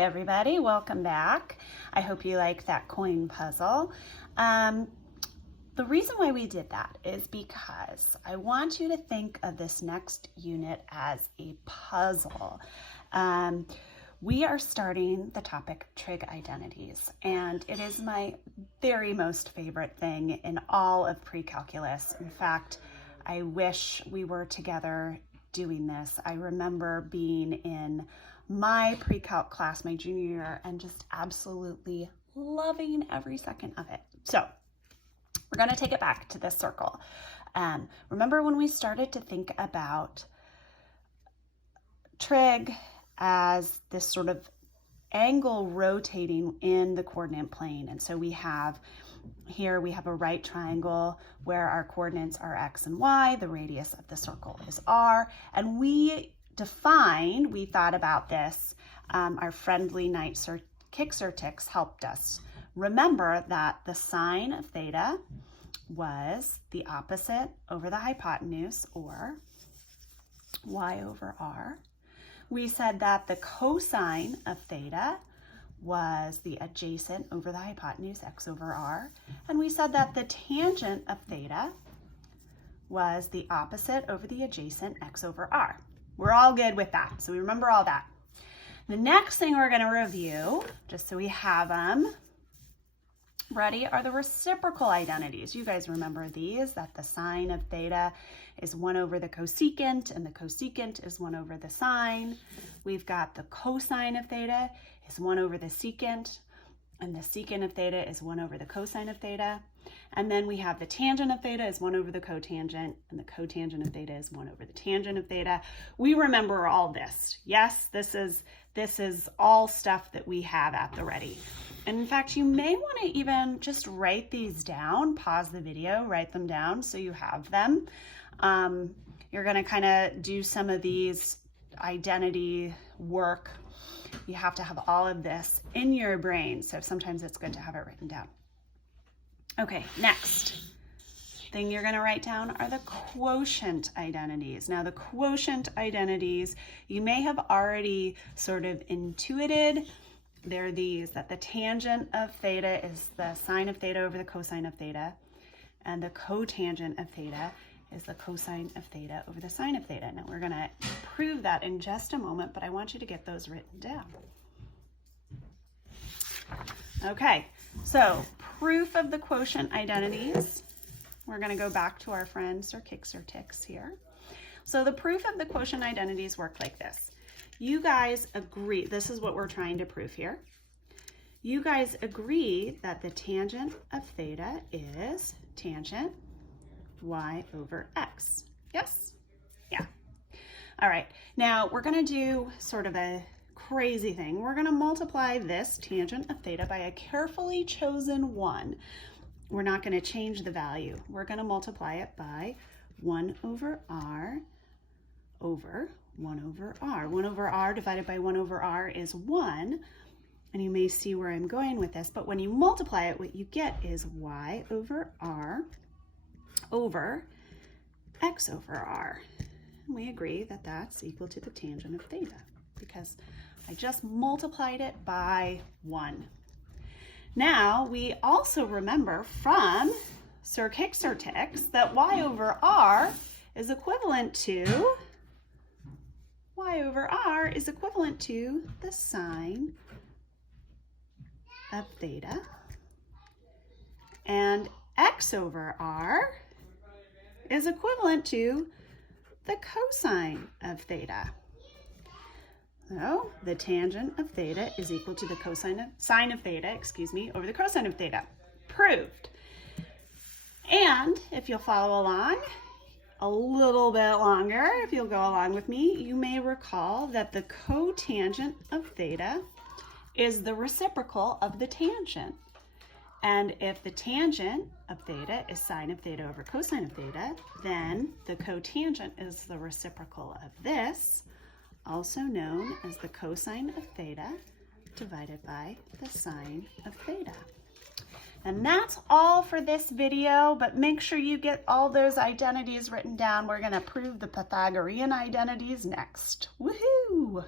Hi everybody, welcome back. I hope you like that coin puzzle. The reason why we did that is because I want you to think of this next unit as a puzzle. We are starting the topic trig identities, and it is my very most favorite thing in all of pre-calculus. In fact, I wish we were together doing this. I remember being in my pre-calc class my junior year and just absolutely loving every second of it. So we're going to take it back to this circle. Remember when we started to think about trig as this sort of angle rotating in the coordinate plane? And so we have here, we have a right triangle where our coordinates are x and y, the radius of the circle is r, and we thought about this, our friendly knights or kicks or ticks helped us. Remember that the sine of theta was the opposite over the hypotenuse, or y over r. We said that the cosine of theta was the adjacent over the hypotenuse, x over r. And we said that the tangent of theta was the opposite over the adjacent, x over r. We're all good with that, so we remember all that. The next thing we're going to review, just so we have them ready, are the reciprocal identities. You guys remember these, that the sine of theta is 1 over the cosecant, and the cosecant is 1 over the sine. We've got the cosine of theta is 1 over the secant, and the secant of theta is 1 over the cosine of theta. And then we have the tangent of theta is 1 over the cotangent, and the cotangent of theta is 1 over the tangent of theta. We remember all this. Yes, this is all stuff that we have at the ready. And in fact, you may want to even just write these down, pause the video, write them down so you have them. You're going to kind of do some of these identity work. You have to have all of this in your brain, so sometimes it's good to have it written down. Okay, next thing you're going to write down are the quotient identities. Now, the quotient identities, you may have already sort of intuited. They're these, that the tangent of theta is the sine of theta over the cosine of theta, and the cotangent of theta is the cosine of theta over the sine of theta. Now, we're going to prove that in just a moment, but I want you to get those written down. Okay, so proof of the quotient identities. We're going to go back to our friends or kicks or ticks here. So the proof of the quotient identities work like this. You guys agree, this is what we're trying to prove here. You guys agree that the tangent of theta is tangent y over x. Yes? Yeah. All right. Now we're going to do sort of a crazy thing. We're going to multiply this tangent of theta by a carefully chosen 1. We're not going to change the value. We're going to multiply it by 1 over r over 1 over r. 1 over r divided by 1 over r is 1. And you may see where I'm going with this, but when you multiply it, what you get is y over r over x over r. And we agree that that's equal to the tangent of theta because I just multiplied it by 1. Now, we also remember from Sir Kicks or Ticks that y over r is equivalent to the sine of theta, and x over r is equivalent to the cosine of theta. So the tangent of theta is equal to the sine of theta, over the cosine of theta. Proved. And if you'll follow along a little bit longer, if you'll go along with me, you may recall that the cotangent of theta is the reciprocal of the tangent. And if the tangent of theta is sine of theta over cosine of theta, then the cotangent is the reciprocal of this, also known as the cosine of theta divided by the sine of theta. And that's all for this video, but make sure you get all those identities written down. We're going to prove the Pythagorean identities next. Woohoo!